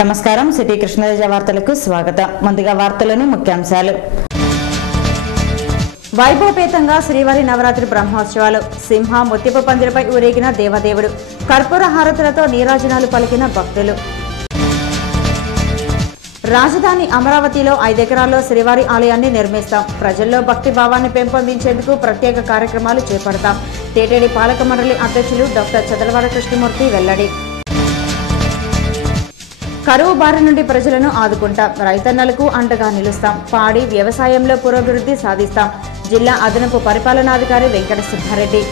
నమస్కారం సిటీ కృష్ణరాజ వార్తలకు స్వాగతం. ముందుగా వార్తలోని ముఖ్యాంశాలు. వైభవపేతంగా శ్రీవారి నవరాత్రి బ్రహ్మోత్సవాలు. సింహ ముత్యపు పందిరిపై ఊరేగిన దేవదేవుడు. కర్పూర హారతులతో నీరాజనాలు పలికిన భక్తులు. రాజధాని అమరావతిలో 5 ఎకరాల్లో శ్రీవారి ఆలయాన్ని నిర్మిస్తాం. ప్రజల్లో భక్తి భావాన్ని పెంపొందించేందుకు ప్రత్యేక కార్యక్రమాలు చేపడతాం. టీటీడీ పాలక మండలి అధ్యక్షులు డాక్టర్ చదలవాడ కృష్ణమూర్తి వెల్లడి. కరువు బారి నుండి ప్రజలను ఆదుకుంటాం. రైతన్నలకు అండగా నిలుస్తాం. పాడి వ్యవసాయంలో పురోభివృద్ధి సాధిస్తాం. జిల్లా అదనపు పరిపాలనాధికారి వెంకట సుబ్బారెడ్డి.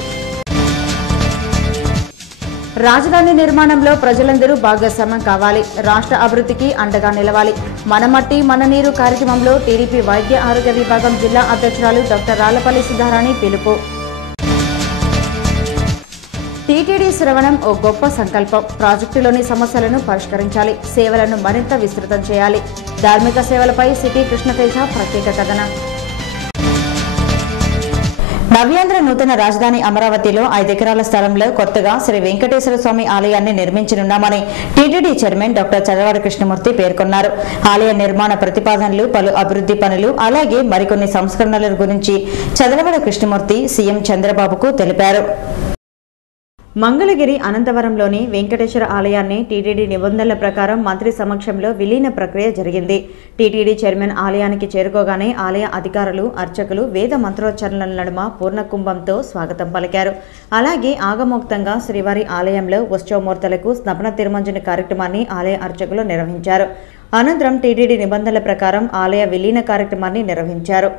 రాజధాని నిర్మాణంలో ప్రజలందరూ భాగస్వామ్యం కావాలి. రాష్ట్ర అభివృద్ధికి అండగా నిలవాలి. మన మట్టి మన నీరు కార్యక్రమంలో టీడీపీ వైద్య ఆరోగ్య విభాగం జిల్లా అధ్యక్షురాలు డాక్టర్ రాళ్లపల్లి సుధారాణి పిలుపు. టీటీడీ శ్రవణం ఓ గొప్ప సంకల్పం. ప్రాజెక్టులోని సమస్యలను పరిష్కరించాలి. సేవలను మరింత విస్తృతం చేయాలి. ధార్మిక సేవలపై సిటీ కృష్ణతేజ ప్రత్యేక కథనం. నవ్యాంధ్ర నూతన రాజధాని అమరావతిలో 5 ఎకరాల స్థలంలో కొత్తగా శ్రీ వెంకటేశ్వర స్వామి ఆలయాన్ని నిర్మించనున్నామని TTD chairman doctor Chadalavada Krishnamurthy పేర్కొన్నారు. ఆలయ నిర్మాణ ప్రతిపాదనలు, పలు అభివృద్ధి పనులు, అలాగే మరికొన్ని సంస్కరణల గురించి చదలవాడ కృష్ణమూర్తి సీఎం చంద్రబాబుకు తెలిపారు. మంగళగిరి అనంతవరంలోని వెంకటేశ్వర ఆలయాన్ని టీటీడీ నిబంధనల ప్రకారం మంత్రి సమక్షంలో విలీన ప్రక్రియ జరిగింది. టీటీడీ చైర్మన్ ఆలయానికి చేరుకోగానే ఆలయ అధికారులు, అర్చకులు వేద మంత్రోచ్చరణల నడుమ పూర్ణకుంభంతో స్వాగతం పలికారు. అలాగే ఆగమోక్తంగా శ్రీవారి ఆలయంలో ఉత్సవమూర్తులకు స్నపన తిరుమంజన కార్యక్రమాన్ని ఆలయ అర్చకులు నిర్వహించారు. అనంతరం టీటీడీ నిబంధనల ప్రకారం ఆలయ విలీన కార్యక్రమాన్ని నిర్వహించారు.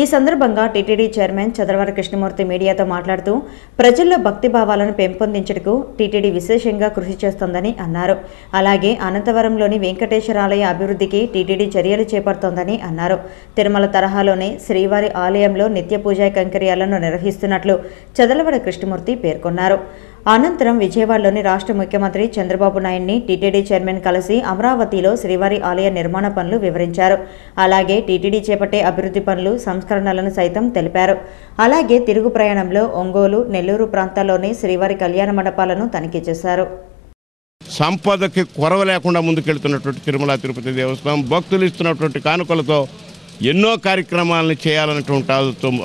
ఈ సందర్భంగా టీటీడీ చైర్మన్ చదలవాడ కృష్ణమూర్తి మీడియాతో మాట్లాడుతూ ప్రజల్లో భక్తి భావాలను పెంపొందించుటకు టీటీడీ విశేషంగా కృషి చేస్తోందని అన్నారు. అలాగే అనంతవరంలోని వెంకటేశ్వరాలయ అభివృద్ధికి టీటీడీ చర్యలు చేపడుతోందని అన్నారు. తిరుమల తరహాలోనే శ్రీవారి ఆలయంలో నిత్య పూజా కైంకర్యాలను నిర్వహిస్తున్నట్లు చదలవాడ కృష్ణమూర్తి పేర్కొన్నారు. అనంతరం విజయవాడలోని రాష్ట్ర ముఖ్యమంత్రి చంద్రబాబు నాయుడిని టీటీడీ చైర్మన్ కలిసి అమరావతిలో శ్రీవారి ఆలయ నిర్మాణ పనులు వివరించారు. అలాగే టీటీడీ చేపట్టే అభివృద్ధి పనులు, సంస్కరణలను సైతం తెలిపారు. అలాగే తిరుగు ప్రయాణంలో ఒంగోలు, నెల్లూరు ప్రాంతాల్లోని శ్రీవారి కళ్యాణ మండపాలను తనిఖీ చేశారు. సంపదకి కొరవ లేకుండా ముందుకెళ్తున్నటువంటి తిరుమల తిరుపతి దేవస్థానం భక్తులు ఇస్తున్నటువంటి కానుకలతో ఎన్నో కార్యక్రమాలను చేయాలన్నటువంటి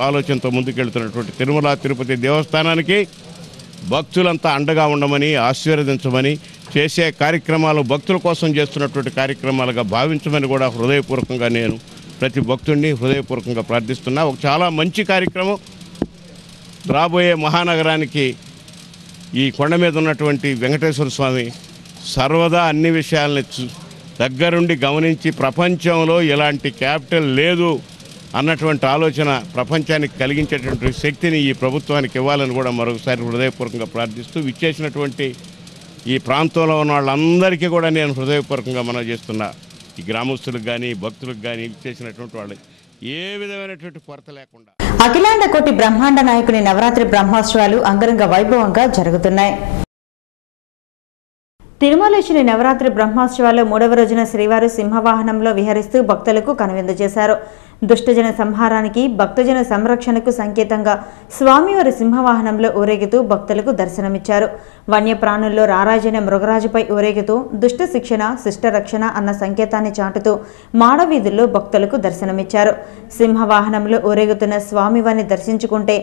ఆలోచనతో ముందుకెళ్తున్నటువంటి తిరుమల తిరుపతి దేవస్థానానికి భక్తులంతా అండగా ఉండమని, ఆశీర్వదించమని, చేసే కార్యక్రమాలు భక్తుల కోసం చేస్తున్నటువంటి కార్యక్రమాలుగా భావించమని కూడా హృదయపూర్వకంగా నేను ప్రతి భక్తుడిని హృదయపూర్వకంగా ప్రార్థిస్తున్నా. ఒక చాలా మంచి కార్యక్రమం. రాబోయే మహానగరానికి ఈ కొండ మీద ఉన్నటువంటి వెంకటేశ్వర స్వామి సర్వదా అన్ని విషయాలని దగ్గరుండి గమనించి ప్రపంచంలో ఎలాంటి క్యాపిటల్ లేదు అన్నటువంటి ఆలోచన ప్రపంచానికి కలిగించేటువంటి శక్తిని ఈ ప్రభుత్వానికి ఇవ్వాలని కూడా మరొకసారి హృదయపూర్వకంగా ప్రార్థిస్తూ విచ్చేసినటువంటి ఈ ప్రాంతంలో ఉన్న వాళ్ళందరికీ కూడా నేను హృదయపూర్వకంగా మనవి చేస్తున్నా. ఈ గ్రామస్తులకు కానీ భక్తులకు కానీ విచ్చేసినటువంటి వాళ్ళు ఏ విధమైనటువంటి కొరత లేకుండా అఖిలాండ కోటి బ్రహ్మాండ నాయకుని నవరాత్రి బ్రహ్మోత్సవాలు అంగరంగ వైభవంగా జరుగుతున్నాయి. తిరుమలేశుని నవరాత్రి బ్రహ్మోత్సవాల్లో 3వ రోజున శ్రీవారు సింహవాహనంలో విహరిస్తూ భక్తులకు కనువిందు చేశారు. దుష్టజన సంహారానికి, భక్తజన సంరక్షణకు సంకేతంగా స్వామివారి సింహవాహనంలో ఊరేగుతూ భక్తులకు దర్శనమిచ్చారు. వన్యప్రాణుల్లో రారాజైన మృగరాజుపై ఊరేగుతూ దుష్ట శిక్షణ, శిష్ట రక్షణ అన్న సంకేతాన్ని చాటుతూ మాడవీధుల్లో భక్తులకు దర్శనమిచ్చారు. సింహవాహనంలో ఊరేగుతున్న స్వామివారిని దర్శించుకుంటే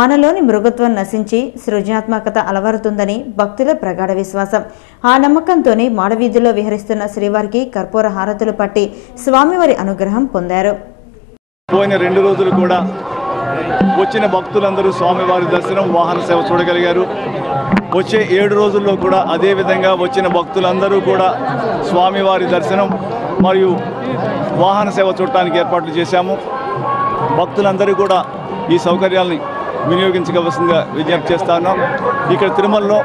మనలోని మృగత్వం నశించి సృజనాత్మకత అలవరుతుందని భక్తుల ప్రగాఢ విశ్వాసం. ఆ నమ్మకంతోనే మాడవీధుల్లో విహరిస్తున్న శ్రీవారికి కర్పూర హారతులు పట్టి స్వామివారి అనుగ్రహం పొందారు. పోయిన 2 రోజులు కూడా వచ్చిన భక్తులందరూ స్వామివారి దర్శనం, వాహన సేవ చూడగలిగారు. వచ్చే 7 రోజుల్లో కూడా అదేవిధంగా వచ్చిన భక్తులందరూ కూడా స్వామివారి దర్శనం మరియు వాహన సేవ చూడటానికి ఏర్పాట్లు చేశాము. భక్తులందరూ కూడా ఈ సౌకర్యాలని వినియోగించవలసిందిగా విజ్ఞప్తి చేస్తా ఉన్నాం. ఇక్కడ తిరుమలలో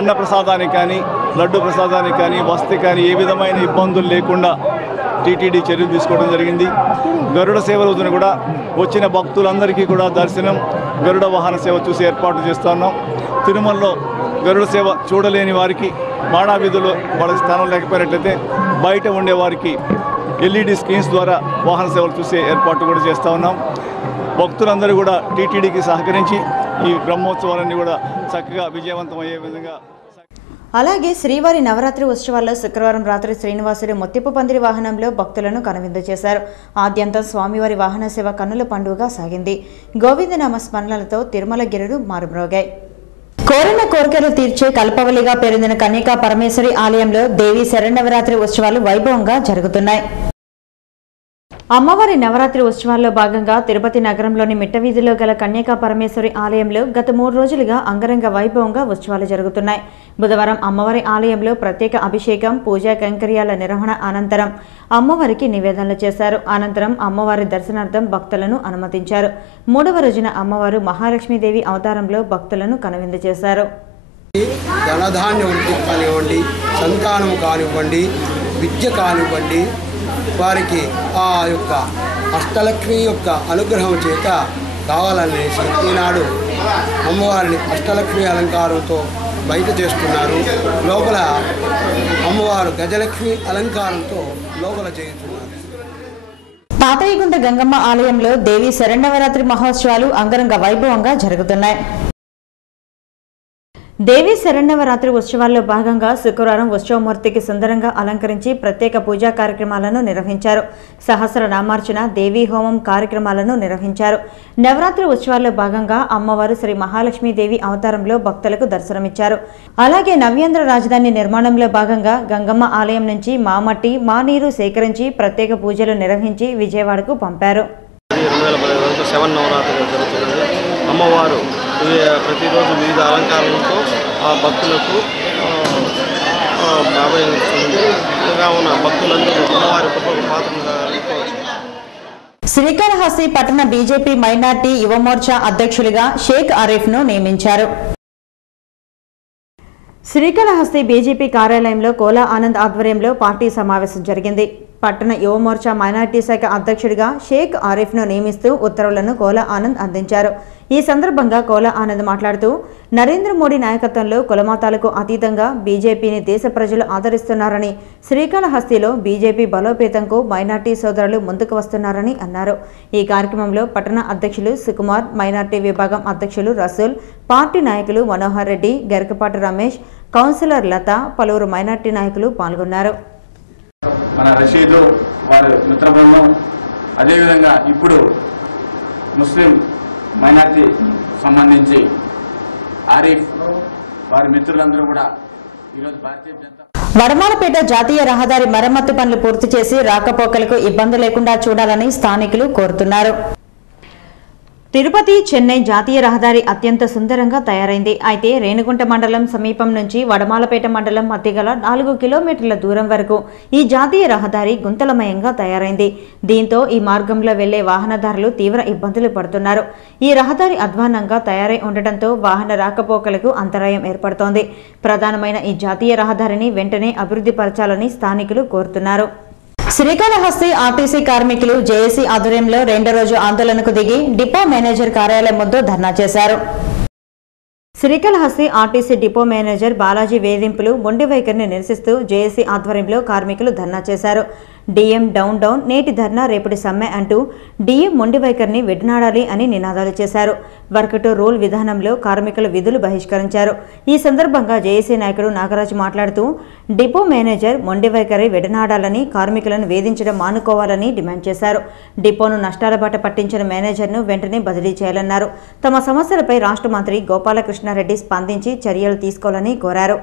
అన్నప్రసాదానికి కానీ, లడ్డు ప్రసాదానికి కానీ, వసతి కానీ ఏ విధమైన ఇబ్బందులు లేకుండా టీటీడీ చర్యలు తీసుకోవడం జరిగింది. గరుడ సేవ రోజున కూడా వచ్చిన భక్తులందరికీ కూడా దర్శనం, గరుడ వాహన సేవ చూసి ఏర్పాటు చేస్తున్నాం. తిరుమలలో గరుడ సేవ చూడలేని వారికి మాడా వీధుల్లో వాళ్ళకి స్థానం లేకపోయినట్లయితే బయట ఉండేవారికి LED స్క్రీన్స్ ద్వారా వాహన సేవలు చూసే ఏర్పాటు కూడా చేస్తూ ఉన్నాం. భక్తులందరూ కూడా టీటీడీకి సహకరించి ఈ బ్రహ్మోత్సవాలన్నీ కూడా చక్కగా విజయవంతం అయ్యే విధంగా. అలాగే శ్రీవారి నవరాత్రి ఉత్సవాల్లో శుక్రవారం రాత్రి శ్రీనివాసుడు ముత్యపు పందిరి వాహనంలో భక్తులను కనువిందు చేశారు. ఆద్యంతం స్వామివారి వాహన సేవ కన్నుల పండుగగా సాగింది. గోవిందనామ స్మరణలతో తిరుమల గిరులు మారుమ్రోగాయి. కోరిన కోరికలు తీర్చే కల్పవల్లిగా పేరొందిన కన్యకా పరమేశ్వరి ఆలయంలో దేవి శరన్నవరాత్రి ఉత్సవాలు వైభవంగా జరుగుతున్నాయి. అమ్మవారి నవరాత్రి ఉత్సవాల్లో భాగంగా తిరుపతి నగరంలోని మిట్టవీధిలో గల కన్యకా పరమేశ్వరి ఆలయంలో గత 3 రోజులుగా అంగరంగ వైభవంగా ఉత్సవాలు జరుగుతున్నాయి. బుధవారం అమ్మవారి ఆలయంలో ప్రత్యేక అభిషేకం, పూజా కైంకర్యాల నిర్వహణ అనంతరం అమ్మవారికి నివేదనలు చేశారు. అనంతరం అమ్మవారి దర్శనార్థం భక్తులను అనుమతించారు. 3వ రోజున అమ్మవారు మహాలక్ష్మీదేవి అవతారంలో భక్తులను కనువిందు చేశారు. ధనధాన్య వృద్ధి కానివ్వండి, సంతానం కానివ్వండి, విద్య కానివ్వండి, వారికి ఆ యొక్క అష్టలక్ష్మి యొక్క అనుగ్రహం చేత కావాలనేసి ఈనాడు అమ్మవారిని అష్టలక్ష్మి అలంకారంతో బయట చేస్తున్నారు. లోపల అమ్మవారు గజలక్ష్మి అలంకారంతో లోపల చేస్తున్నారు. పాతయ్యగుంట గంగమ్మ ఆలయంలో దేవి శరన్నవరాత్రి మహోత్సవాలు అంగరంగ వైభవంగా జరుగుతున్నాయి. దేవి శరన్నవరాత్రి ఉత్సవాల్లో భాగంగా శుక్రవారం ఉత్సవమూర్తికి సుందరంగా అలంకరించి ప్రత్యేక పూజా కార్యక్రమాలను నిర్వహించారు. సహస్రనామార్చన, దేవీ హోమం కార్యక్రమాలను నిర్వహించారు. నవరాత్రి ఉత్సవాల్లో భాగంగా అమ్మవారు శ్రీ మహాలక్ష్మీదేవి అవతారంలో భక్తులకు దర్శనమిచ్చారు. అలాగే నవ్యాంధ్ర రాజధాని నిర్మాణంలో భాగంగా గంగమ్మ ఆలయం నుంచి మామట్టి, మా నీరు సేకరించి ప్రత్యేక పూజలు నిర్వహించి విజయవాడకు పంపారు. 2015 శరన్నవరాత్రి జరుగుతున్నది. అమ్మవారు ప్రతిరోజు వివిధ అలంకారాలతో ఆ భక్తులకు అభయమిస్తుంది. కావున భక్తులందరూ అమ్మవారి పాత్రగా. శ్రీకాళహస్తి పట్టణ బీజేపీ మైనార్టీ యువమోర్చా అధ్యక్షులుగా షేక్ ఆరిఫ్ను నియమించారు. శ్రీకాళహస్తి బీజేపీ కార్యాలయంలో కోలా ఆనంద్ ఆధ్వర్యంలో పార్టీ సమావేశం జరిగింది. పట్టణ యువమోర్చా మైనార్టీ శాఖ అధ్యక్షుడిగా షేక్ ఆరిఫ్ను నియమిస్తూ ఉత్తర్వులను కోలా ఆనంద్ అందించారు. ఈ సందర్భంగా కోలా ఆనంద్ మాట్లాడుతూ నరేంద్ర మోడీ నాయకత్వంలో కులమతాలకు అతీతంగా బీజేపీని దేశ ప్రజలు ఆదరిస్తున్నారని, శ్రీకాళహస్తిలో బీజేపీ బలోపేతంకు మైనార్టీ సోదరులు ముందుకు వస్తున్నారని అన్నారు. ఈ కార్యక్రమంలో పట్టణ అధ్యక్షులు సుకుమార్, మైనార్టీ విభాగం అధ్యక్షులు రసూల్, పార్టీ నాయకులు మనోహర్ రెడ్డి, గరికపాటి రమేష్, కౌన్సిలర్ లత, పలువురు మైనార్టీ నాయకులు పాల్గొన్నారు. మన రషీదు వారి మిత్ర బృందం, అదేవిధంగా ఇప్పుడు ముస్లిం మైనార్టీ సంబంధించి ఆరిఫ్ వారి మిత్రులందరూ కూడా ఈరోజు భారతీయ జనతా వడమాలపేట జాతీయ రహదారి మరమ్మతు పనులు పూర్తి చేసి రాకపోకలకు ఇబ్బంది లేకుండా చూడాలని స్థానికులు కోరుతున్నారు. తిరుపతి చెన్నై జాతీయ రహదారి అత్యంత సుందరంగా తయారైంది. అయితే రేణిగుంట మండలం సమీపం నుంచి వడమాలపేట మండలం మధ్య గల 4 కిలోమీటర్ల దూరం వరకు ఈ జాతీయ రహదారి గుంతలమయంగా తయారైంది. దీంతో ఈ మార్గంలో వెళ్లే వాహనదారులు తీవ్ర ఇబ్బందులు పడుతున్నారు. ఈ రహదారి అధ్వాన్నంగా తయారై ఉండటంతో వాహన రాకపోకలకు అంతరాయం ఏర్పడుతోంది. ప్రధానమైన ఈ జాతీయ రహదారిని వెంటనే అభివృద్ధి పరచాలని స్థానికులు కోరుతున్నారు. శ్రీకాళహస్తి ఆర్టీసీ కార్మికులు జేఏసీ ఆధ్వర్యంలో 2వ రోజు ఆందోళనకు దిగి డిపో మేనేజర్ కార్యాలయం ముందు ధర్నా చేశారు. Srikalahasti RTC depot manager Balaji వేధింపులు, మొండి వైఖరిని నిరసిస్తూ జేఏసీ ఆధ్వర్యంలో కార్మికులు ధర్నా చేశారు. డీఎం డౌన్ డౌన్, నేటి ధర్నా రేపటి సమ్మె అంటూ డీఎం మొండి వైఖరిని విడనాడాలి అని నినాదాలు చేశారు. వర్క్ టు రూల్ విధానంలో కార్మికులు విధులు బహిష్కరించారు. ఈ సందర్భంగా జేఏసీ నాయకుడు నాగరాజు మాట్లాడుతూ డిపో మేనేజర్ మొండి వైఖరి విడనాడాలని, కార్మికులను వేధించడం మానుకోవాలని డిమాండ్ చేశారు. డిపోను నష్టాల బాట పట్టించిన మేనేజర్ను వెంటనే బదిలీ చేయాలన్నారు. తమ సమస్యలపై రాష్ట్ర మంత్రి గోపాలకృష్ణారెడ్డి స్పందించి చర్యలు తీసుకోవాలని కోరారు.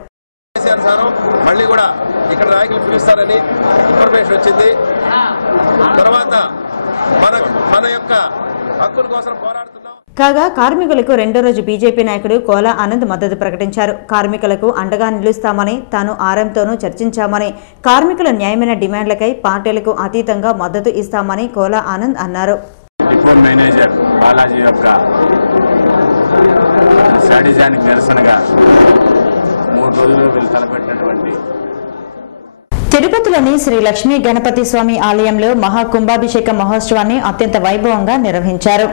మళ్ళీ కూడా ఇక్కడ నాయకులు పిలుస్తారని ఇన్ఫర్మేషన్ వచ్చింది. తర్వాత మన యొక్క హక్కుల కోసం పోరాడుతున్నాం. కాగా కార్మికులకు 2వ రోజు బీజేపీ నాయకుడు కోలా ఆనంద్ మద్దతు ప్రకటించారు. కార్మికులకు అండగా నిలుస్తామని, తాను ఆర్ఎంతోనూ చర్చించామని, కార్మికుల న్యాయమైన డిమాండ్లకై పార్టీలకు అతీతంగా మద్దతు ఇస్తామని కోలా ఆనంద్ అన్నారు. డిపో మేనేజర్ బాలాజీ యొక్క సాడిజానికి నిరసనగా 3 రోజులు వీళ్ళు తలపెట్టినటువంటి తిరుపతిలోని శ్రీ లక్ష్మీ గణపతి స్వామి ఆలయంలో మహాకుంభాభిషేక మహోత్సవాన్ని అత్యంత వైభవంగా నిర్వహించారు.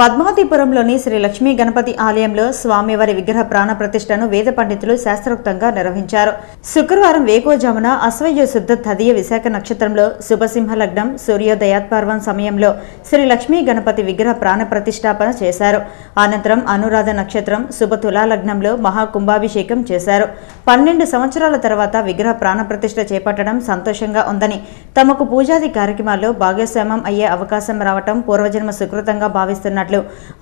పద్మావతిపురంలోని శ్రీ లక్ష్మీ గణపతి ఆలయంలో స్వామివారి విగ్రహ ప్రాణ ప్రతిష్టను వేద పండితులు శాస్త్రోక్తంగా నిర్వహించారు. శుక్రవారం వేకువజామున అశ్వయుజ శుద్ధ తదియ విశాఖ నక్షత్రంలో శుభసింహ లగ్నం సూర్యోదయాత్పర్వం సమయంలో శ్రీ లక్ష్మీ గణపతి విగ్రహ ప్రాణ ప్రతిష్టాపన చేశారు. అనంతరం అనురాధ నక్షత్రం శుభ తులా లగ్నంలో మహాకుంభాభిషేకం చేశారు. 12 సంవత్సరాల తర్వాత విగ్రహ ప్రాణ ప్రతిష్ఠ చేపట్టడం సంతోషంగా ఉందని, తమకు పూజాది కార్యక్రమాల్లో భాగస్వామ్యం అయ్యే అవకాశం రావటం పూర్వజన్మ సుకృతంగా భావిస్తున్నట్లు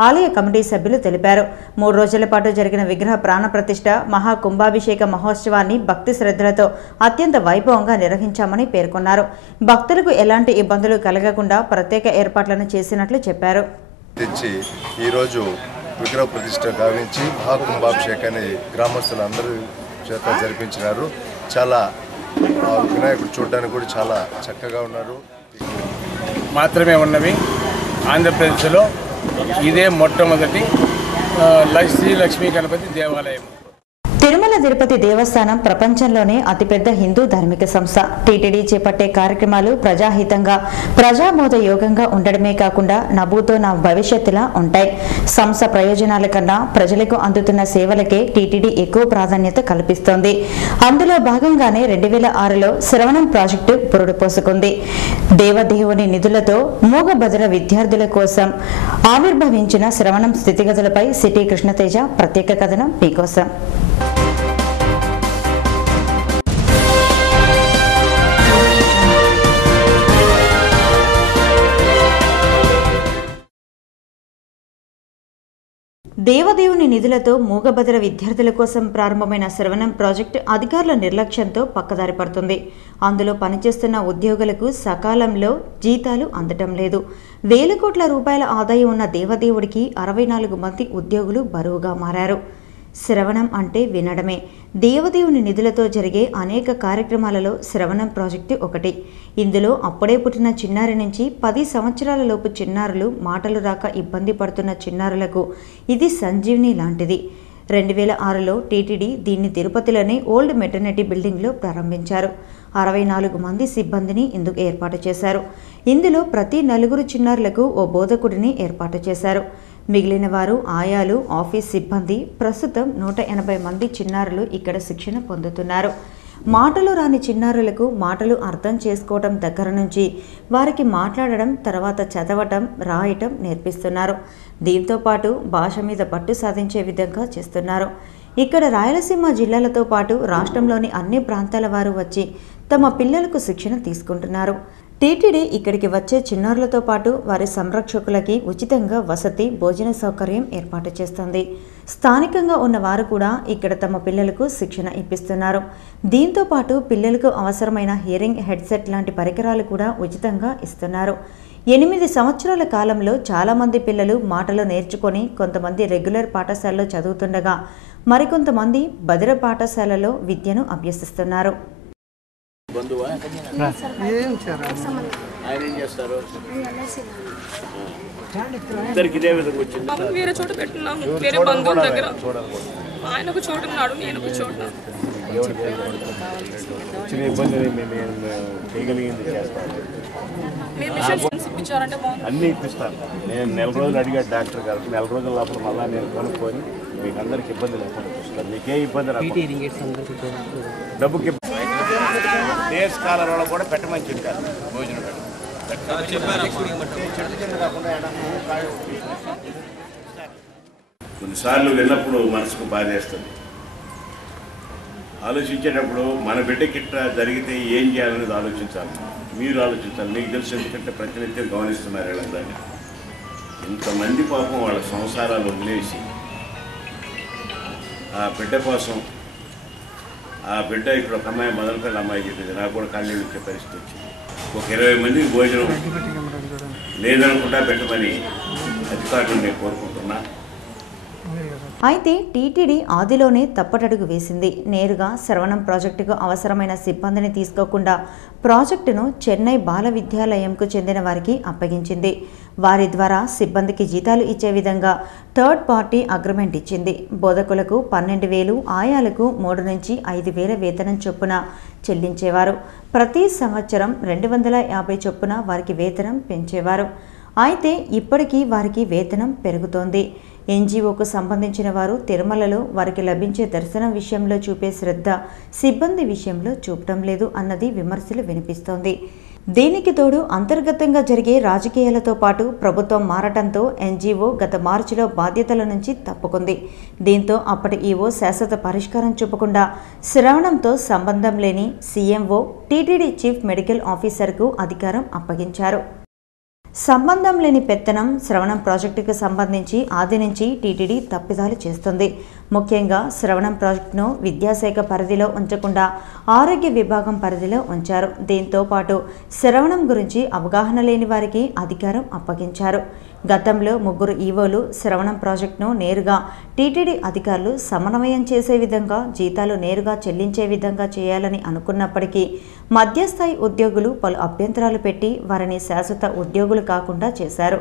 ఆలయ కమిటీ సభ్యులు తెలిపారు. 3 రోజుల పాటు జరిగిన విగ్రహ ప్రాణ ప్రతిష్ఠ మహాకుంభాభిషేక మహోత్సవాన్ని భక్తి శ్రద్ధలతో అత్యంత వైభవంగా నిర్వహించామని పేర్కొన్నారు. భక్తులకు ఎలాంటి ఇబ్బందులు కలగకుండా ప్రత్యేక ఏర్పాట్లను చేసినట్లు చెప్పారు. ఈరోజు విగ్రహ ప్రతిష్ఠ గావించి మహాకుంభాభిషేకాన్ని గ్రామస్తులందరూ చేత జరిపించినారు. చాలా వినాయకుడు చూడడానికి కూడా చాలా చక్కగా ఉన్నారు. మాత్రమే ఉన్నవి. ఆంధ్రప్రదేశ్లో ఇదే మొట్టమొదటి శ్రీ లక్ష్మీ గణపతి దేవాలయం. తిరుమల తిరుపతి దేవస్థానం ప్రపంచంలోనే అతిపెద్ద హిందూ ధార్మిక సంస్థ. టీటీడీ చేపట్టే కార్యక్రమాలు ప్రజాహితంగా ప్రజాబోధ యోగంగా ఉండడమే కాకుండా నభూతో నా భవిష్యత్తులా ఉంటాయి. సంస్థ ప్రయోజనాల కన్నా ప్రజలకు అందుతున్న సేవలకే టీటీడీ ఎక్కువ ప్రాధాన్యత కల్పిస్తోంది. అందులో భాగంగానే 2006లో శ్రవణం ప్రాజెక్టు పురుడు పోసుకుంది. దేవదేవుని నిధులతో మూగబదిర విద్యార్థుల కోసం ఆవిర్భవించిన శ్రవణం స్థితిగతులపై సిటీ కృష్ణతేజ ప్రత్యేక కథనం మీకోసం. దేవదేవుని నిధులతో మూగబదిర విద్యార్థుల కోసం ప్రారంభమైన శ్రవణం ప్రాజెక్టు అధికారుల నిర్లక్ష్యంతో పక్కదారి పడుతుంది. అందులో పనిచేస్తున్న ఉద్యోగులకు సకాలంలో జీతాలు అందటం లేదు. వేల కోట్ల రూపాయల ఆదాయం ఉన్న దేవదేవుడికి 64 మంది ఉద్యోగులు బరువుగా మారారు. శ్రవణం అంటే వినడమే. దేవదేవుని నిధులతో జరిగే అనేక కార్యక్రమాలలో శ్రవణం ప్రాజెక్టు ఒకటి. ఇందులో అప్పుడే పుట్టిన చిన్నారి నుంచి 10 సంవత్సరాల లోపు చిన్నారులు, మాటలు రాక ఇబ్బంది పడుతున్న చిన్నారులకు ఇది సంజీవిని లాంటిది. 2006లో టీటీడీ దీన్ని తిరుపతిలోని ఓల్డ్ మెటర్నిటీ బిల్డింగ్లో ప్రారంభించారు. 64 మంది సిబ్బందిని ఇందుకు ఏర్పాటు చేశారు. ఇందులో ప్రతి 4 చిన్నారులకు ఓ బోధకుడిని ఏర్పాటు చేశారు. మిగిలిన వారు ఆయాలు, ఆఫీస్ సిబ్బంది. ప్రస్తుతం 180 మంది చిన్నారులు ఇక్కడ శిక్షణ పొందుతున్నారు. మాటలు రాని చిన్నారులకు మాటలు అర్థం చేసుకోవడం దగ్గర నుంచి వారికి మాట్లాడడం, తర్వాత చదవటం, రాయటం నేర్పిస్తున్నారు. దీంతో పాటు భాష మీద పట్టు సాధించే విధంగా చేస్తున్నారు. ఇక్కడ రాయలసీమ జిల్లాలతో పాటు రాష్ట్రంలోని అన్ని ప్రాంతాల వారు వచ్చి తమ పిల్లలకు శిక్షణ తీసుకుంటున్నారు. టీటీడీ ఇక్కడికి వచ్చే చిన్నారులతో పాటు వారి సంరక్షకులకి ఉచితంగా వసతి, భోజన సౌకర్యం ఏర్పాటు చేస్తుంది. స్థానికంగా ఉన్నవారు కూడా ఇక్కడ తమ పిల్లలకు శిక్షణ ఇప్పిస్తున్నారు. దీంతో పాటు పిల్లలకు అవసరమైన హియరింగ్ హెడ్సెట్ లాంటి పరికరాలు కూడా ఉచితంగా ఇస్తున్నారు. 8 సంవత్సరాల కాలంలో చాలామంది పిల్లలు మాటలు నేర్చుకొని కొంతమంది రెగ్యులర్ పాఠశాలలో చదువుతుండగా మరికొంతమంది బదిర పాఠశాలలో విద్యను అభ్యసిస్తున్నారు. వేరే చోట పెట్టున్నాము, వేరే బంధువుల దగ్గర. ఆయన ఒక చోట ఉన్నాడు, నేను ఒక చోట. అన్నీ ఇప్పిస్తాను. నేను 4 రోజులు అడిగాను డాక్టర్ గారు. 4 రోజుల లోపల మళ్ళీ నేను కొనుక్కొని మీకు అందరికి ఇబ్బంది లేకుండా చూస్తాను. మీకే ఇబ్బంది డబ్బుకి డేస్ కాలంలో కూడా పెట్టమని చెప్పారు. భోజనం కొన్నిసార్లు విన్నప్పుడు మనసుకు బాధేస్తుంది. ఆలోచించేటప్పుడు మన బిడ్డకి ఇట్లా జరిగితే ఏం చేయాలనేది ఆలోచించాలి. మీరు ఆలోచించాలి. మీకు తెలుసు, ఎందుకంటే ప్రతినిత్యం గమనిస్తున్నారు వీళ్ళందరినీ. ఇంతమంది పాపం వాళ్ళ సంసారాలు వదిలేసి ఆ బిడ్డ కోసం, ఆ బిడ్డ ఇప్పుడు ఒక అమ్మాయి మొదలుపెళ్ళి అమ్మాయి చెప్పింది, నాకు కూడా కళ్ళు ఇచ్చే పరిస్థితి వచ్చింది. ఒక 20 మందికి భోజనం లేదనుకుంటా పెట్టమని అధికారులు నేను కోరుకుంటున్నా. అయితే టీటీడీ ఆదిలోనే తప్పటడుగు వేసింది. నేరుగా శ్రవణం ప్రాజెక్టుకు అవసరమైన సిబ్బందిని తీసుకోకుండా ప్రాజెక్టును చెన్నై బాల విద్యాలయంకు చెందిన వారికి అప్పగించింది. వారి ద్వారా సిబ్బందికి జీతాలు ఇచ్చే విధంగా థర్డ్ పార్టీ అగ్రిమెంట్ ఇచ్చింది. బోధకులకు 12,000, ఆయాలకు 3 నుంచి 5,000 వేతనం చొప్పున చెల్లించేవారు. ప్రతి సంవత్సరం 250 చొప్పున వారికి వేతనం పెంచేవారు. అయితే ఇప్పటికీ వారికి వేతనం పెరుగుతోంది. ఎన్జీఓకు సంబంధించిన వారు తిరుమలలో వారికి లభించే దర్శనం విషయంలో చూపే శ్రద్ధ సిబ్బంది విషయంలో చూపటం లేదు అన్నది విమర్శలు వినిపిస్తోంది. దీనికి తోడు అంతర్గతంగా జరిగే రాజకీయాలతో పాటు ప్రభుత్వం మారటంతో ఎన్జీఓ గత మార్చిలో బాధ్యతల నుంచి తప్పుకుంది. దీంతో అప్పటి ఈవో శాశ్వత పరిష్కారం చూపకుండా శ్రవణంతో సంబంధం లేని సీఎంఓ టీటీడీ చీఫ్ మెడికల్ ఆఫీసర్కు అధికారం అప్పగించారు. సంబంధం లేని పెత్తనం శ్రవణం ప్రాజెక్టుకు సంబంధించి ఆది నుంచి టీటీడీ తప్పిదాలు చేస్తుంది. ముఖ్యంగా శ్రవణం ప్రాజెక్టును విద్యాశాఖ పరిధిలో ఉంచకుండా ఆరోగ్య విభాగం పరిధిలో ఉంచారు. దీంతో పాటు శ్రవణం గురించి అవగాహన లేని వారికి అధికారం అప్పగించారు. గతంలో 3 ఈవోలు శ్రవణం ప్రాజెక్టును నేరుగా టీటీడీ అధికారులు సమన్వయం చేసే విధంగా జీతాలు నేరుగా చెల్లించే విధంగా చేయాలని అనుకున్నప్పటికీ మధ్యస్థాయి ఉద్యోగులు పలు అభ్యంతరాలు పెట్టి వారిని శాశ్వత ఉద్యోగులు కాకుండా చేశారు.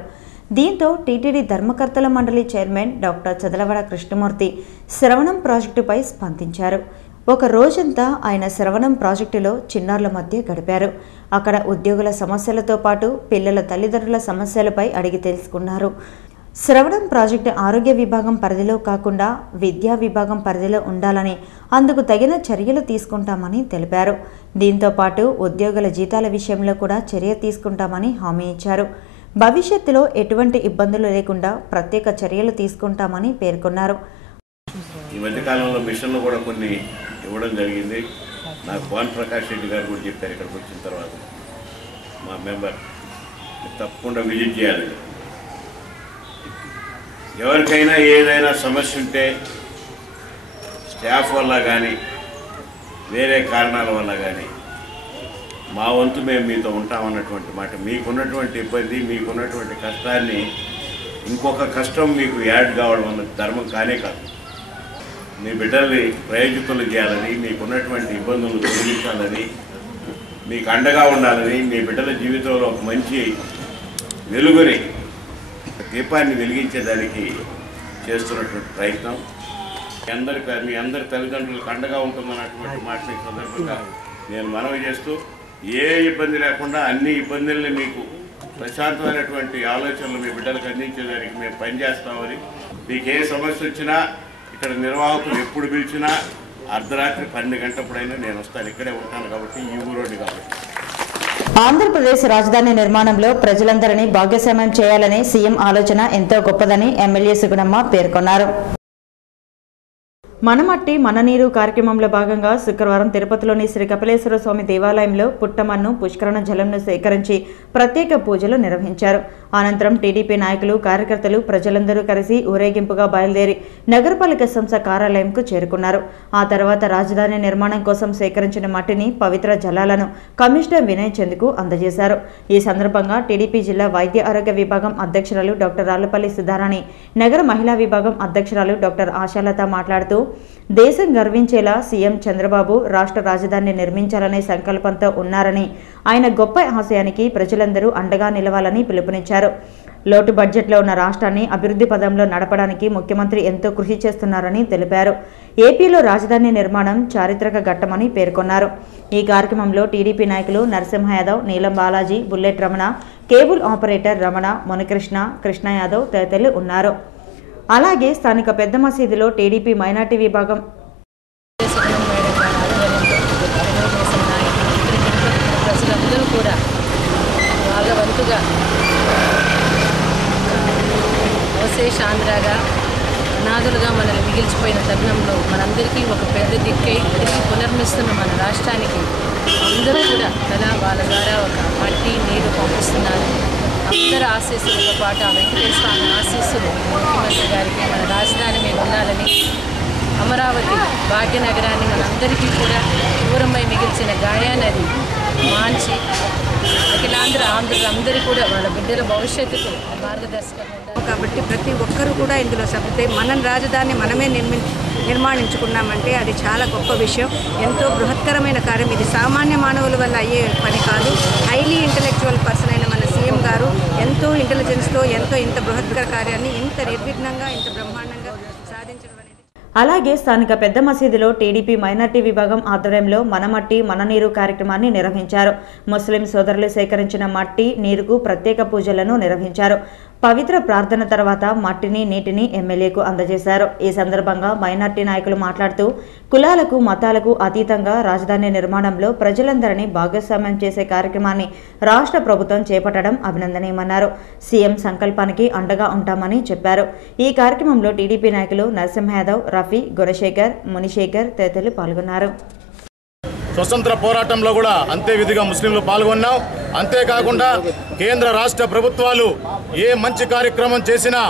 దీంతో టీటీడీ ధర్మకర్తల మండలి చైర్మన్ డాక్టర్ చదలవాడ కృష్ణమూర్తి శ్రవణం ప్రాజెక్టుపై స్పందించారు. ఒక రోజంతా ఆయన శ్రవణం ప్రాజెక్టులో చిన్నారుల మధ్య గడిపారు. అక్కడ ఉద్యోగుల సమస్యలతో పాటు పిల్లల తల్లిదండ్రుల సమస్యలపై అడిగి తెలుసుకున్నారు. శ్రవణం ప్రాజెక్టు ఆరోగ్య విభాగం పరిధిలో కాకుండా విద్యా విభాగం పరిధిలో ఉండాలని, అందుకు తగిన చర్యలు తీసుకుంటామని తెలిపారు. దీంతో పాటు ఉద్యోగుల జీతాల విషయంలో కూడా చర్య తీసుకుంటామని హామీ ఇచ్చారు. భవిష్యత్తులో ఎటువంటి ఇబ్బందులు లేకుండా ప్రత్యేక చర్యలు తీసుకుంటామని పేర్కొన్నారు. ఈ మధ్యకాలంలో మిషన్లు కూడా కొన్ని ఇవ్వడం జరిగింది. నాకు భాన్ ప్రకాష్ రెడ్డి గారు కూడా చెప్పారు ఇక్కడికి వచ్చిన తర్వాత, మా మెంబర్ తప్పకుండా విజిట్ చేయాలి. ఎవరికైనా ఏదైనా సమస్య ఉంటే స్టాఫ్ వల్ల కానీ వేరే కారణాల వల్ల కానీ మా వంతు మేము మీతో ఉంటామన్నటువంటి మాట. మీకున్నటువంటి ఇబ్బంది, మీకున్నటువంటి కష్టాన్ని ఇంకొక కష్టం మీకు యాడ్ కావడం అన్నది ధర్మం కానే కాదు. మీ బిడ్డల్ని ప్రయోజకులు చేయాలని, మీకున్నటువంటి ఇబ్బందులను తొలగించాలని, మీకు అండగా ఉండాలని, మీ బిడ్డల జీవితంలో ఒక మంచి వెలుగుని, దీపాన్ని వెలిగించేదానికి చేస్తున్నటువంటి ప్రయత్నం మీ అందరి తల్లిదండ్రులకు అండగా ఉంటుందన్నటువంటి మాట సందర్భంగా నేను మనవి చేస్తూ, ఏ ఇబ్బంది లేకుండా అన్ని ఇబ్బందుల్ని మీకు ప్రశాంతమైనటువంటి ఆలోచనలు మీ బిడ్డలకు అందించేదానికి మేము పనిచేస్తామని, మీకు ఏ సమస్య వచ్చినా ఇక్కడ నిర్వాహకులు ఎప్పుడు పిలిచినా అర్ధరాత్రి 12 గంటలప్పుడైనా నేను వస్తాను. ఇక్కడే ఉంటాను కాబట్టి, ఈ ఊరోని కాబట్టి. ఆంధ్రప్రదేశ్ రాజధాని నిర్మాణంలో ప్రజలందరినీ భాగస్వామ్యం చేయాలనే సీఎం ఆలోచన ఎంతో గొప్పదని ఎమ్మెల్యే సుగుణమ్మ పేర్కొన్నారు. మనమట్టి మన నీరు కార్యక్రమంలో భాగంగా శుక్రవారం తిరుపతిలోని శ్రీ కపిలేశ్వర స్వామి దేవాలయంలో పుట్టమన్ను, పుష్కరణ జలంను సేకరించి ప్రత్యేక పూజలు నిర్వహించారు. అనంతరం టీడీపీ నాయకులు, కార్యకర్తలు, ప్రజలందరూ కలిసి ఊరేగింపుగా బయలుదేరి నగరపాలిక సంస్థ కార్యాలయంకు చేరుకున్నారు. ఆ తర్వాత రాజధాని నిర్మాణం కోసం సేకరించిన మట్టిని, పవిత్ర జలాలను కమిషనర్ వినయ్ చంద్కు అందజేశారు. ఈ సందర్భంగా టీడీపీ జిల్లా వైద్య ఆరోగ్య విభాగం అధ్యక్షురాలు డాక్టర్ రాళ్లపల్లి సుధారాణి, నగర మహిళా విభాగం అధ్యక్షురాలు డాక్టర్ ఆశాలత మాట్లాడుతూ, దేశం గర్వించేలా సీఎం చంద్రబాబు రాష్ట్ర రాజధానిని నిర్మించాలనే సంకల్పంతో ఉన్నారని, ఆయన గొప్ప ఆశయానికి ప్రజలందరూ అండగా నిలవాలని పిలుపునిచ్చారు. లోటు బడ్జెట్లో ఉన్న రాష్ట్రాన్ని అభివృద్ధి పదంలో నడపడానికి ముఖ్యమంత్రి ఎంతో కృషి చేస్తున్నారని తెలిపారు. ఏపీలో రాజధాని నిర్మాణం చారిత్రక ఘట్టమని పేర్కొన్నారు. ఈ కార్యక్రమంలో టీడీపీ నాయకులు నరసింహ యాదవ్, నీలం Balaji, bullet Ramana, cable operator Ramana, Munikrishna, Krishna Yadav తదితరులు ఉన్నారు. అలాగే స్థానిక పెద్ద మసీదులో టీడీపీ మైనార్టీ విభాగం ప్రజలందరూ కూడా వాళ్ళ వంతుగా అవశేషాంధ్రగా అనాథులుగా మనల్ని మిగిల్చిపోయిన తరుణంలో మనందరికీ ఒక పెద్ద దిక్కై తిరిగి పునర్మిస్తున్న మన రాష్ట్రానికి అందరూ కూడా కదా వాళ్ళ ద్వారా ఒక మట్టి, నీరు పంపిస్తున్నారు. అందరి ఆశీస్సులతో పాటు ఆ వెంకటేశ్వర స్వామి ఆశీస్సులు ముఖ్యమంత్రి గారికి మన రాజధాని మీద ఉండాలని, అమరావతి భాగ్యనగరాన్ని మనందరికీ కూడా దూరమై మిగిల్చిన గాయానది మాంచి అఖిలాంధ్ర ఆంధ్రులందరూ కూడా వాళ్ళ బిడ్డల భవిష్యత్తుకు మార్గదర్శకం ఉండాలి. కాబట్టి ప్రతి ఒక్కరూ కూడా ఇందులో సభ్యుతే మన రాజధాని మనమే నిర్మాణించుకున్నామంటే అది చాలా గొప్ప విషయం. ఎంతో బృహత్కరమైన కార్యం ఇది. సామాన్య మానవుల వల్ల అయ్యే పని కాదు. హైలీ ఇంటలెక్చువల్ పర్సన్ అయిన మన సీఎం గారు ఎంతో ఇంటెలిజెన్స్తో ఇంత బృహత్కర కార్యాన్ని ఇంత నిర్విఘ్నంగా, ఇంత బ్రహ్మాండంగా సాధించడం అనేది అలాగే స్థానిక పెద్ద మసీదులో టీడీపీ మైనార్టీ విభాగం ఆధ్వర్యంలో మన మట్టి మన నీరు కార్యక్రమాన్ని నిర్వహించారు. ముస్లిం సోదరులు సేకరించిన మట్టి నీరుకు ప్రత్యేక పూజలను నిర్వహించారు. పవిత్ర ప్రార్థన తర్వాత మట్టిని నీటిని ఎమ్మెల్యేకు అందజేశారు. ఈ సందర్భంగా మైనార్టీ నాయకులు మాట్లాడుతూ కులాలకు మతాలకు అతీతంగా రాజధాని నిర్మాణంలో ప్రజలందరినీ భాగస్వామ్యం చేసే కార్యక్రమాన్ని రాష్ట్ర ప్రభుత్వం చేపట్టడం అభినందనీయమన్నారు. సీఎం సంకల్పానికి అండగా ఉంటామని చెప్పారు. ఈ కార్యక్రమంలో టీడీపీ నాయకులు నరసింహ యాదవ్, రఫీ, గుణశేఖర్, మునిశేఖర్ తదితరులు పాల్గొన్నారు. స్వతంత్ర పోరాటంలో కూడా అంతే విధిగా ముస్లింలు పాల్గొన్నాం. అంతేకాకుండా కేంద్ర రాష్ట్ర ప్రభుత్వాలు ఏ మంచి కార్యక్రమం చేసినా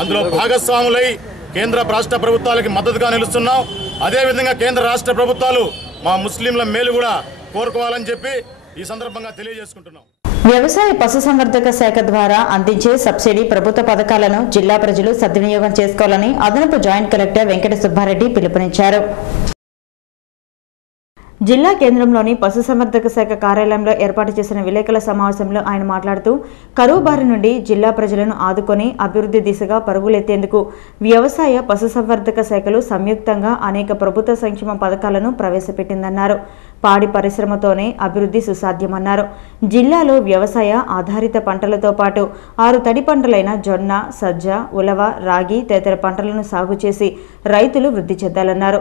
అందులో భాగస్వాములై కేంద్ర రాష్ట్ర ప్రభుత్వాలకి మద్దతుగా నిలుస్తున్నాం. అదేవిధంగా కేంద్ర రాష్ట్ర ప్రభుత్వాలు మా ముస్లింల మేలు కూడా కోరుకోవాలని చెప్పి ఈ సందర్భంగా తెలియజేసుకుంటున్నాం. వ్యవసాయ పశుసంవర్ధక శాఖ ద్వారా అందించే సబ్సిడీ ప్రభుత్వ పథకాలను జిల్లా ప్రజలు సద్వినియోగం చేసుకోవాలని అదనపు జాయింట్ కలెక్టర్ వెంకట సుబ్బారెడ్డి పిలుపునిచ్చారు. జిల్లా కేంద్రంలోని పశుసంవర్ధక శాఖ కార్యాలయంలో ఏర్పాటు చేసిన విలేకరుల సమావేశంలో ఆయన మాట్లాడుతూ కరువు బారి నుండి జిల్లా ప్రజలను ఆదుకొని అభివృద్ధి దిశగా పరుగులెత్తేందుకు వ్యవసాయ పశుసంవర్ధక శాఖలు సంయుక్తంగా అనేక ప్రభుత్వ సంక్షేమ పథకాలను ప్రవేశపెట్టిందన్నారు. పాడి పరిశ్రమతోనే అభివృద్ధి సుసాధ్యమన్నారు. జిల్లాలో వ్యవసాయ ఆధారిత పంటలతో పాటు 6 తడి పంటలైన జొన్న, సజ్జ, ఉలవ, రాగి తదితర పంటలను సాగు చేసి రైతులు వృద్ధి చెందాలన్నారు.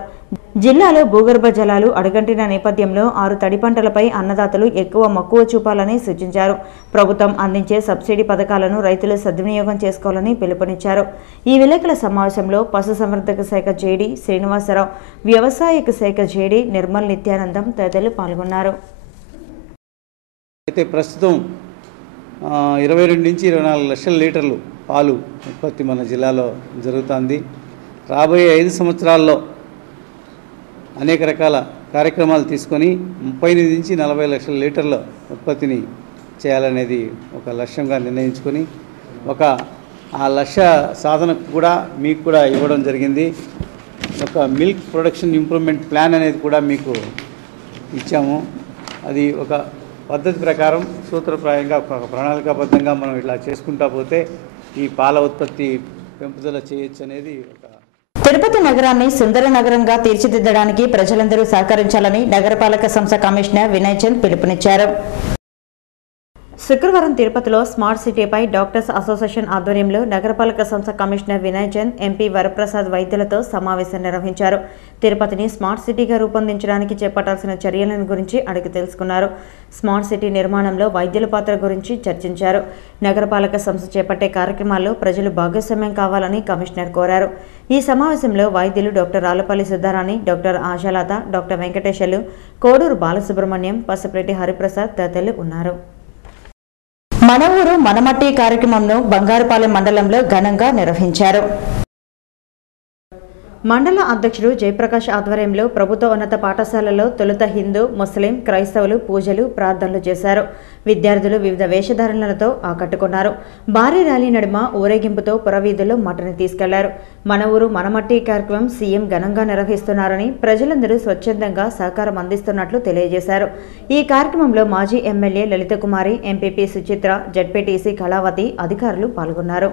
జిల్లాలో భూగర్భ జలాలు అడుగంటిన నేపథ్యంలో 6 తడి పంటలపై అన్నదాతలు ఎక్కువ మక్కువ చూపాలని సూచించారు. ప్రభుత్వం అందించే సబ్సిడీ పథకాలను రైతులు సద్వినియోగం చేసుకోవాలని పిలుపునిచ్చారు. ఈ విలేకరుల సమావేశంలో పశుసంవర్ధక శాఖ జేడీ శ్రీనివాసరావు, వ్యవసాయ శాఖ జేడీ నిర్మల్ నిత్యానందం తదితరులు పాల్గొన్నారు. అయితే ప్రస్తుతం 22 నుంచి 24 లక్షల లీటర్లు పాలు ఉత్పత్తి మన జిల్లాలో జరుగుతుంది. రాబోయే 5 సంవత్సరాల్లో అనేక రకాల కార్యక్రమాలు తీసుకొని 38 నుంచి 40 లక్షల లీటర్ల ఉత్పత్తిని చేయాలనేది ఒక లక్ష్యంగా నిర్ణయించుకొని ఆ లక్ష్య సాధనకు కూడా మీకు కూడా ఇవ్వడం జరిగింది. ఒక మిల్క్ ప్రొడక్షన్ ఇంప్రూవ్మెంట్ ప్లాన్ అనేది కూడా మీకు ఇచ్చాము. అది ఒక పద్ధతి ప్రకారం సూత్రప్రాయంగా ఒక ప్రణాళికాబద్ధంగా మనం ఇట్లా చేసుకుంటా పోతే ఈ పాల ఉత్పత్తి పెంపుదల చేయొచ్చు అనేది తిరుపతి నగరాన్ని సుందర నగరంగా తీర్చిదిద్దడానికి ప్రజలందరూ సహకరించాలని నగరపాలక సంస్థ కమిషనర్ వినయ్ చంద్ పిలుపునిచ్చారు. శుక్రవారం తిరుపతిలో స్మార్ట్ సిటీపై డాక్టర్స్ అసోసియేషన్ ఆధ్వర్యంలో నగరపాలక సంస్థ కమిషనర్ వినయ్ చంద్, ఎంపీ వరప్రసాద్ వైద్యులతో సమావేశం నిర్వహించారు. తిరుపతిని స్మార్ట్ సిటీగా రూపొందించడానికి చేపట్టాల్సిన చర్యలను గురించి అడిగి తెలుసుకున్నారు. స్మార్ట్ సిటీ నిర్మాణంలో వైద్యుల పాత్ర గురించి చర్చించారు. నగరపాలక సంస్థ చేపట్టే కార్యక్రమాల్లో ప్రజలు భాగస్వామ్యం కావాలని కమిషనర్ కోరారు. ఈ సమావేశంలో వైద్యులు doctor Rallapalli Sudharani, doctor Ashalatha, doctor Venkateswarlu, Koduru Balasubrahmanyam, Pasupureddy Hariprasad తదితరులు ఉన్నారు. మన ఊరు మనమట్టి కార్యక్రమంను బంగారుపాలెం మండలంలో ఘనంగా నిర్వహించారు. మండల అధ్యక్షుడు జయప్రకాష్ ఆధ్వర్యంలో ప్రభుత్వ ఉన్నత పాఠశాలలో తొలుత హిందూ, ముస్లిం, క్రైస్తవులు పూజలు, ప్రార్థనలు చేశారు. విద్యార్థులు వివిధ వేషధారణలతో ఆకట్టుకున్నారు. భారీ ర్యాలీ నడుమ ఊరేగింపుతో పురవీధుల్లో మట్టిని తీసుకెళ్లారు. మన ఊరు మనమట్టి కార్యక్రమం సీఎం ఘనంగా నిర్వహిస్తున్నారని, ప్రజలందరూ స్వచ్ఛందంగా సహకారం అందిస్తున్నట్లు తెలియజేశారు. ఈ కార్యక్రమంలో మాజీ ఎమ్మెల్యే లలిత కుమారి, ఎంపీపీ సుచిత్ర, జడ్పీటీసీ కళావతి అధికారులు పాల్గొన్నారు.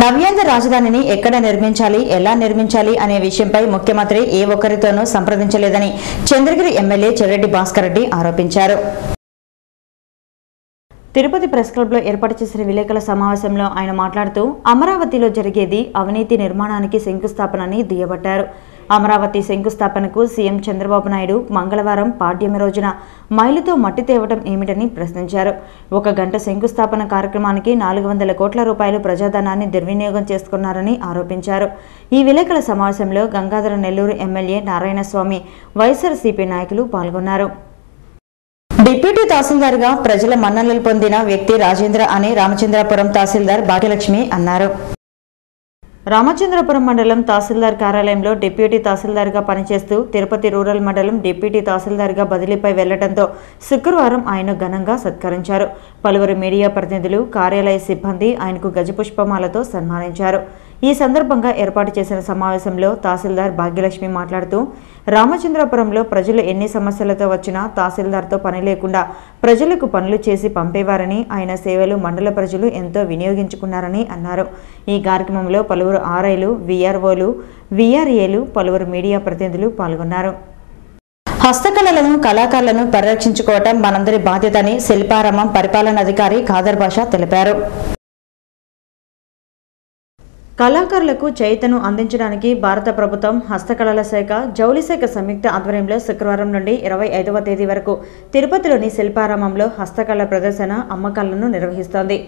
నవ్యాంధ్ర రాజధానిని ఎక్కడ నిర్మించాలి, ఎలా నిర్మించాలి అనే విషయంపై ముఖ్యమంత్రి ఏ ఒక్కరితోనూ సంప్రదించలేదని చంద్రగిరి ఎమ్మెల్యే చెర్రెడ్డి భాస్కర్ రెడ్డి ఆరోపించారు. తిరుపతి ప్రెస్ క్లబ్లో ఏర్పాటు చేసిన విలేకరుల సమావేశంలో ఆయన మాట్లాడుతూ అమరావతిలో జరిగేది అవినీతి నిర్మాణానికి శంకుస్థాపనని దుయ్యబట్టారు. అమరావతి శంకుస్థాపనకు సీఎం చంద్రబాబు నాయుడు మంగళవారం పాడ్యమి రోజున మైలుతో మట్టి తేవడం ఏమిటని ప్రశ్నించారు. 1 గంట శంకుస్థాపన కార్యక్రమానికి 400 కోట్ల రూపాయలు ప్రజాధనాన్ని దుర్వినియోగం చేసుకున్నారని ఆరోపించారు. ఈ విలేకరుల సమావేశంలో గంగాధర నెల్లూరు ఎమ్మెల్యే నారాయణస్వామి, వైఎస్ఆర్సీపీ నాయకులు పాల్గొన్నారు. డిప్యూటీ తహసీల్దార్గా ప్రజల మన్ననలు పొందిన వ్యక్తి రాజేంద్ర అని రామచంద్రాపురం తహసీల్దార్ భాగ్యలక్ష్మి అన్నారు. రామచంద్రపురం మండలం తహసీల్దార్ కార్యాలయంలో డిప్యూటీ తహసీల్దార్గా పనిచేస్తూ తిరుపతి రూరల్ మండలం డిప్యూటీ తహసీల్దార్గా బదిలీపై వెళ్లడంతో శుక్రవారం ఆయన ఘనంగా సత్కరించారు. పలువురు మీడియా ప్రతినిధులు, కార్యాలయ సిబ్బంది ఆయనకు గజపుష్పమాలతో సన్మానించారు. ఈ సందర్భంగా ఏర్పాటు చేసిన సమావేశంలో తహసీల్దార్ భాగ్యలక్ష్మి మాట్లాడుతూ, రామచంద్రపురంలో ప్రజలు ఎన్ని సమస్యలతో వచ్చినా తహసీల్దార్తో పని లేకుండా ప్రజలకు పనులు చేసి పంపేవారని, ఆయన సేవలు మండల ప్రజలు ఎంతో వినియోగించుకున్నారని అన్నారు. ఈ కార్యక్రమంలో పలువురు ఆర్ఐలు, వీఆర్ఓలు, వీఆర్ఏలు, పలువురు మీడియా ప్రతినిధులు పాల్గొన్నారు. హస్తకళలను, కళాకారులను పరిరక్షించుకోవటం మనందరి బాధ్యతని శిల్పారామం పరిపాలనాధికారి ఖాదర్ బాషా తెలిపారు. కళాకారులకు చేయూతను అందించడానికి భారత ప్రభుత్వం హస్తకళల శాఖ, జౌళి శాఖ సంయుక్త ఆధ్వర్యంలో శుక్రవారం నుండి 25వ తేదీ వరకు తిరుపతిలోని శిల్పారామంలో హస్తకళ ప్రదర్శన, అమ్మకాలను నిర్వహిస్తోంది.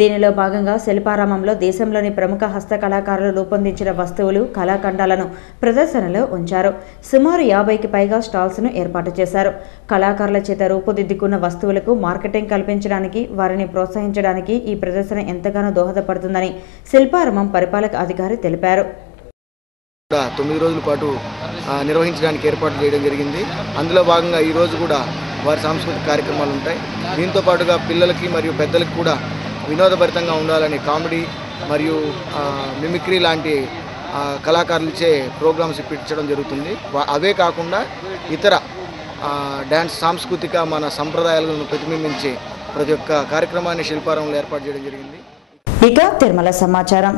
దీనిలో భాగంగా శిల్పారామంలో దేశంలోని ప్రముఖ హస్తకళాకారులు రూపొందించిన వస్తువులు, కళాఖండాలను ప్రదర్శనలో ఉంచారు. సుమారు 50కి పైగా స్టాల్స్ను ఏర్పాటు చేశారు. కళాకారుల చేత రూపుదిద్దుకున్న వస్తువులకు మార్కెటింగ్ కల్పించడానికి, వారిని ప్రోత్సహించడానికి ఈ ప్రదర్శన ఎంతగానో దోహదపడుతుందని శిల్పారామం పరిపాలక అధికారి తెలిపారు. 9 రోజుల పాటు నిర్వహించడానికి ఏర్పాటు చేయడం జరిగింది. అందులో భాగంగా ఈరోజు కూడా వారి సాంస్కృతిక కార్యక్రమాలు ఉంటాయి. దీంతో పాటుగా పిల్లలకి మరియు పెద్దలకి కూడా వినోదభరితంగా ఉండాలని కామెడీ మరియు మిమిక్రీ లాంటి కళాకారులచే ప్రోగ్రామ్స్ ఇప్పించడం జరుగుతుంది. అవే కాకుండా ఇతర డ్యాన్స్, సాంస్కృతిక మన సంప్రదాయాలను ప్రతిబింబించే ప్రతి ఒక్క కార్యక్రమాన్ని శిల్పారామంలో ఏర్పాటు చేయడం జరిగింది. ఇక తిరుమల సమాచారం.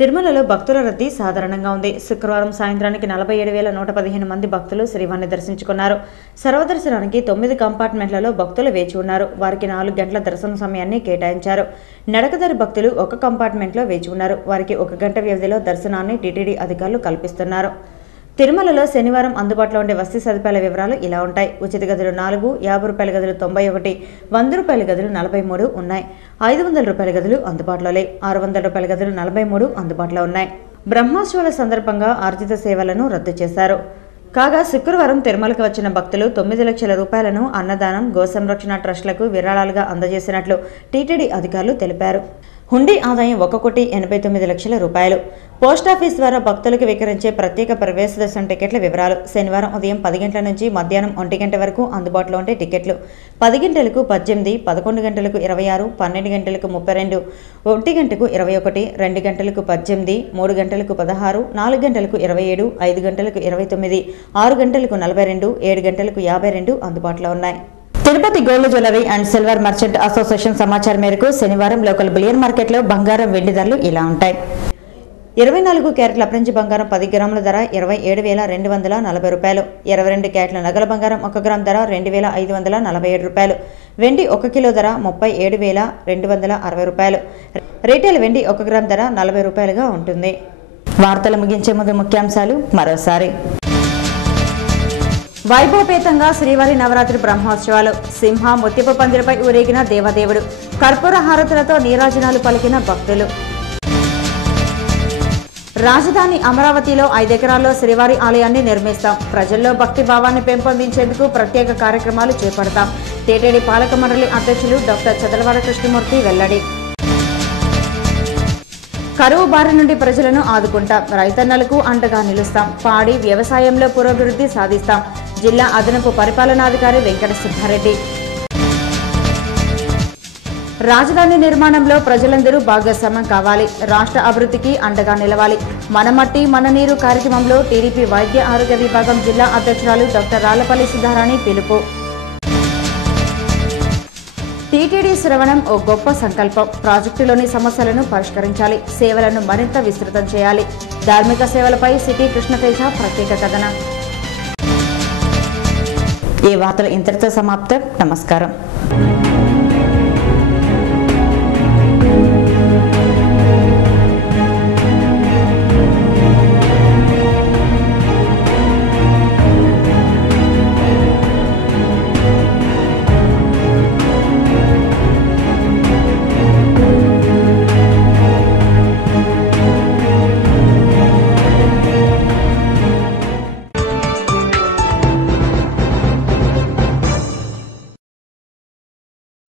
తిరుమలలో భక్తుల రద్దీ సాధారణంగా ఉంది. శుక్రవారం సాయంత్రానికి 47,115 మంది భక్తులు శ్రీవారిని దర్శించుకున్నారు. సర్వదర్శనానికి 9 కంపార్ట్మెంట్లలో భక్తులు వేచి ఉన్నారు. వారికి 4 గంటల దర్శన సమయాన్ని కేటాయించారు. నడకదారి భక్తులు ఒక కంపార్ట్మెంట్లో వేచి ఉన్నారు. వారికి 1 గంట వ్యవధిలో దర్శనాన్ని టీటీడీ అధికారులు కల్పిస్తున్నారు. తిరుమలలో శనివారం అందుబాటులో ఉండే వసతి సదుపాయాల వివరాలు ఇలా ఉంటాయి. ఉచిత గదులు 4, 50 రూపాయల గదులు 91, 100 రూపాయల గదులు 43 ఉన్నాయి. 500 రూపాయల గదులు అందుబాటులో లేవు. 600 రూపాయల గదులు 43 అందుబాటులో ఉన్నాయి. బ్రహ్మోత్సవాల సందర్భంగా ఆర్జిత సేవలను రద్దు చేశారు. కాగా శుక్రవారం తిరుమలకు వచ్చిన భక్తులు 9 లక్షల రూపాయలను అన్నదానం, గోసంరక్షణ ట్రస్టులకు విరాళాలుగా అందజేసినట్లు టీటీడీ అధికారులు తెలిపారు. హుండీ ఆదాయం 1,89 లక్షల రూపాయలు. పోస్టాఫీస్ ద్వారా భక్తులకు విక్రయించే ప్రత్యేక ప్రవేశ దర్శనం టికెట్ల వివరాలు. శనివారం ఉదయం 10 గంటల నుంచి మధ్యాహ్నం 1 గంట వరకు అందుబాటులో ఉండే టికెట్లు. 10 గంటలకు 18, 11 గంటలకు 26, 12 గంటలకు 32, 1 గంటకు 21, 2 గంటలకు 18, 3 గంటలకు 16, 4 గంటలకు 27, 5 గంటలకు 29, 6 గంటలకు 42, 7 గంటలకు 52 అందుబాటులో ఉన్నాయి. Tirupati gold jewellery and silver merchant association సమాచారం మేరకు శనివారం లోకల్ బులియన్ మార్కెట్లో బంగారం, వెండి ధరలు ఇలా ఉంటాయి. 24 క్యారెట్ల అప్రంజి బంగారం 10 గ్రాముల ధర 27,240 రూపాయలు. 22 క్యారెట్ల నగల బంగారం 1 గ్రామ్ ధర 2,547 రూపాయలు. వెండి 1 కిలో ధర 37,260 రూపాయలు. రీటైల్ వెండి 1 గ్రామ్ ధర 40 రూపాయలుగా ఉంటుంది. వార్తలు ముగించే ముందు ముఖ్యాంశాలు మరోసారి. వైభవపేతంగా శ్రీవారి నవరాత్రి బ్రహ్మోత్సవాలు. సింహ, ముత్యపు పందిరిపై ఊరేగిన దేవదేవుడు. కర్పూర హారతులతో నీరాజనాలు పలికిన భక్తులు. రాజధాని అమరావతిలో 5 ఎకరాల్లో శ్రీవారి ఆలయాన్ని నిర్మిస్తాం. ప్రజల్లో భక్తి భావాన్ని పెంపొందించేందుకు ప్రత్యేక కార్యక్రమాలు చేపడతాం. టీటీడీ పాలక మండలి అధ్యక్షులు డాక్టర్ చదలవాడ కృష్ణమూర్తి వెల్లడి. కరువు బారి నుండి ప్రజలను ఆదుకుంటాం. రైతన్నలకు అండగా నిలుస్తాం. పాడి వ్యవసాయంలో పురోభివృద్ధి సాధిస్తాం. జిల్లా అదనపు పరిపాలనాధికారి వెంకట సుబ్బారెడ్డి. రాజధాని నిర్మాణంలో ప్రజలందరూ భాగస్వామ్యం కావాలి. రాష్ట్ర అభివృద్ధికి అండగా నిలవాలి. మన మట్టి మన నీరు కార్యక్రమంలో టీడీపీ వైద్య ఆరోగ్య విభాగం జిల్లా అధ్యక్షురాలు డాక్టర్ రాళ్లపల్లి సుధారాణి పిలుపు. టీటీడీ శ్రవణం ఓ గొప్ప సంకల్పం. ప్రాజెక్టులోని సమస్యలను పరిష్కరించాలి. సేవలను మరింత విస్తృతం చేయాలి. ధార్మిక సేవలపై సిటీ కృష్ణతేజ ప్రత్యేక కథనం. ఈ వార్తలు ఇంతటితో సమాప్తం. నమస్కారం.